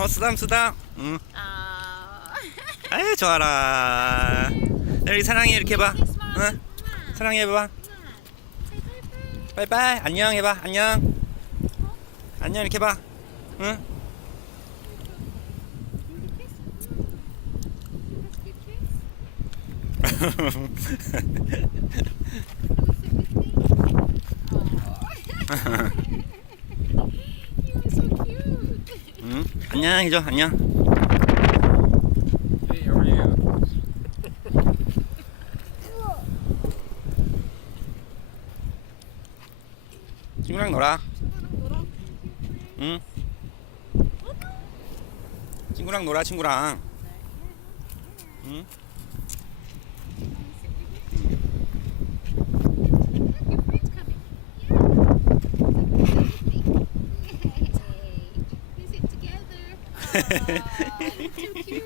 어 쓰담 쓰담. 응. 아. 아유 좋아라. 여기 사랑해 이렇게 해봐. 응. 사랑해 해봐. 바이바이 안녕 해봐 안녕. 안녕 이렇게 해봐. 응. You are so cute. 응. 안녕 해줘 안녕. Hey, how are you? 친구랑 놀아. 친구랑 놀아. 응. 친구랑 놀아 친구랑. 응. ハハハハ。